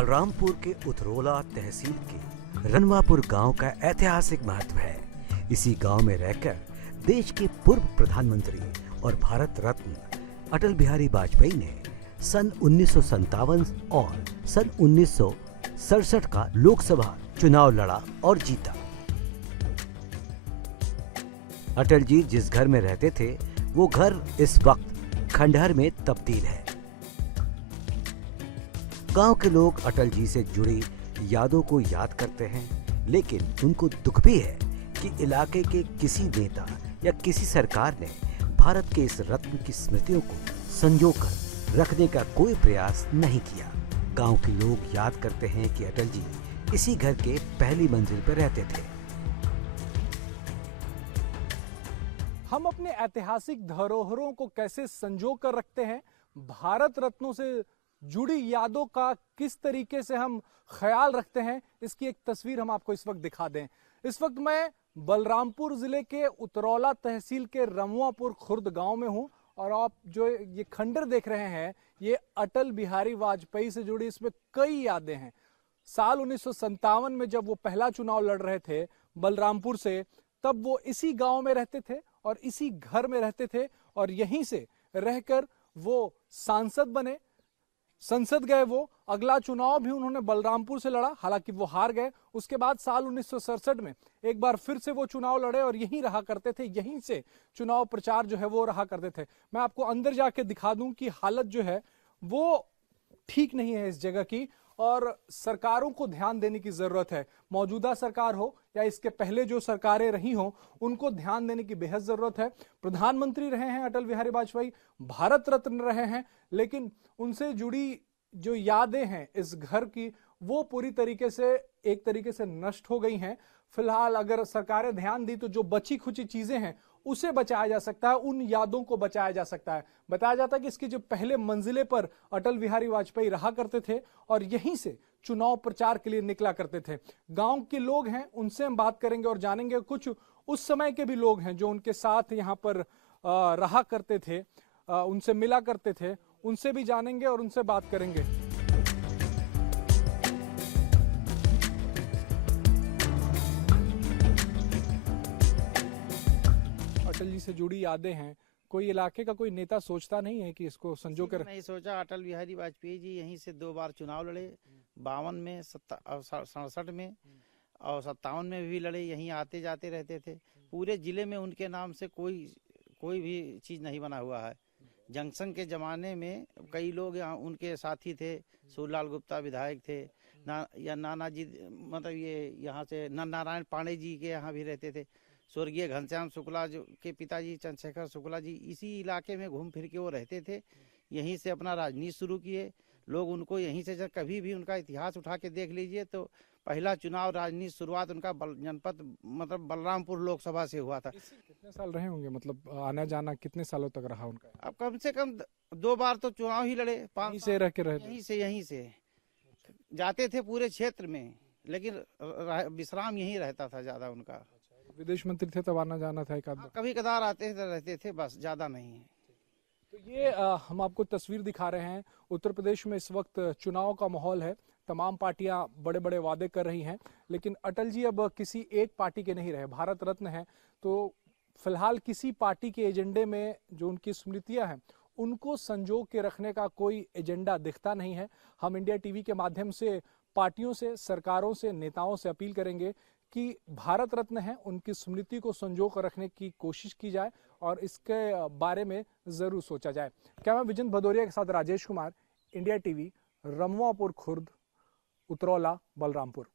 बलरामपुर के उतरोला तहसील के रनवापुर गांव का ऐतिहासिक महत्व है। इसी गांव में रहकर देश के पूर्व प्रधानमंत्री और भारत रत्न अटल बिहारी वाजपेयी ने सन 1957 और सन 1967 का लोकसभा चुनाव लड़ा और जीता। अटल जी जिस घर में रहते थे वो घर इस वक्त खंडहर में तब्दील है। गांव के लोग अटल जी से जुड़ी यादों को याद करते हैं, लेकिन उनको दुख भी है कि इलाके के किसी नेता या किसी सरकार ने भारत के इस रत्न की स्मृतियों को संजोकर रखने का कोई प्रयास नहीं किया। गांव के लोग याद करते हैं कि अटल जी इसी घर के पहली मंजिल पर रहते थे। हम अपने ऐतिहासिक धरोहरों को कैसे संजो कर रखते हैं, भारत रत्नों से जुड़ी यादों का किस तरीके से हम ख्याल रखते हैं, इसकी एक तस्वीर हम आपको इस वक्त दिखा दें। इस वक्त मैं बलरामपुर जिले के उतरौला तहसील के रमवापुर खुर्द गांव में हूं और आप जो ये खंडर देख रहे हैं ये अटल बिहारी वाजपेयी से जुड़ी इसमें कई यादें हैं। साल 1957 में जब वो पहला चुनाव लड़ रहे थे बलरामपुर से, तब वो इसी गांव में रहते थे और इसी घर में रहते थे और यहीं से रहकर वो सांसद बने, संसद गए। वो अगला चुनाव भी उन्होंने बलरामपुर से लड़ा, हालांकि वो हार गए। उसके बाद साल 1967 में एक बार फिर से वो चुनाव लड़े और यहीं रहा करते थे, यहीं से चुनाव प्रचार जो है वो रहा करते थे। मैं आपको अंदर जाके दिखा दूं कि हालत जो है वो ठीक नहीं है इस जगह की और सरकारों को ध्यान देने की जरूरत है। मौजूदा सरकार हो या इसके पहले जो सरकारें रही हों, उनको ध्यान देने की बेहद जरूरत है। प्रधानमंत्री रहे हैं अटल बिहारी वाजपेयी, भारत रत्न रहे हैं, लेकिन उनसे जुड़ी जो यादें हैं इस घर की वो पूरी तरीके से नष्ट हो गई हैं। फिलहाल अगर सरकारें ध्यान दी तो जो बची खुची चीजें हैं उसे बचाया जा सकता है, उन यादों को बचाया जा सकता है। बताया जाता है कि इसकी जो पहले मंजिले पर अटल बिहारी वाजपेयी रहा करते थे और यहीं से चुनाव प्रचार के लिए निकला करते थे। गांव के लोग हैं, उनसे हम बात करेंगे और जानेंगे। कुछ उस समय के भी लोग हैं जो उनके साथ यहाँ पर रहा करते थे, उनसे मिला करते थे, उनसे भी जानेंगे और उनसे बात करेंगे। अटल जी से जुड़ी यादें हैं, कोई इलाके का कोई नेता सोचता नहीं है कि इसको संजो कर? नहीं सोचा। अटल बिहारी वाजपेयी जी यहीं से 2 बार चुनाव लड़े, 52 में, 67 में और 57 में भी लड़े। यहीं आते जाते रहते थे। पूरे जिले में उनके नाम से कोई भी चीज नहीं बना हुआ है। जंक्शन के जमाने में कई लोग यहाँ उनके साथी थे। सूरलाल गुप्ता विधायक थे, नानाजी, मतलब ये यहाँ से नारायण पांडे जी के यहाँ भी रहते थे। स्वर्गीय घनश्याम शुक्ला जो के पिताजी चंद्रशेखर शुक्ला जी इसी इलाके में घूम फिर के वो रहते थे। यहीं से अपना राजनीति शुरू किए लोग। उनको यहीं से कभी भी उनका इतिहास उठा के देख लीजिए तो पहला चुनाव राजनीति शुरुआत उनका जनपद मतलब बलरामपुर लोकसभा से हुआ था। कितने साल रहे होंगे, मतलब आना जाना कितने सालों तक रहा उनका? अब कम से कम 2 बार तो चुनाव ही लड़े। 5 से रह के रहे, यहीं से जाते थे पूरे क्षेत्र में, लेकिन विश्राम यहीं रहता था ज्यादा उनका। विदेश मंत्री थे तब आना जाना था एक आध बार? कभी कदार आते रहते थे, बस ज्यादा नहीं है। तो ये हम आपको तस्वीर दिखा रहे हैं। उत्तर प्रदेश में इस वक्त चुनाव का माहौल है। तमाम पार्टियां बड़े बड़े वादे कर रही हैं, लेकिन अटल जी अब किसी एक पार्टी के नहीं रहे। भारत रत्न है तो फिलहाल किसी पार्टी के एजेंडे में जो उनकी स्मृतियां हैं उनको संजो के रखने का कोई एजेंडा दिखता नहीं है। हम इंडिया टीवी के माध्यम से पार्टियों से, सरकारों से, नेताओं से अपील करेंगे कि भारत रत्न है, उनकी स्मृति को संजो कर रखने की कोशिश की जाए और इसके बारे में जरूर सोचा जाए। कैमरा विजन भदौरिया के साथ राजेश कुमार, इंडिया टीवी, रमवापुर खुर्द, उतरौला, बलरामपुर।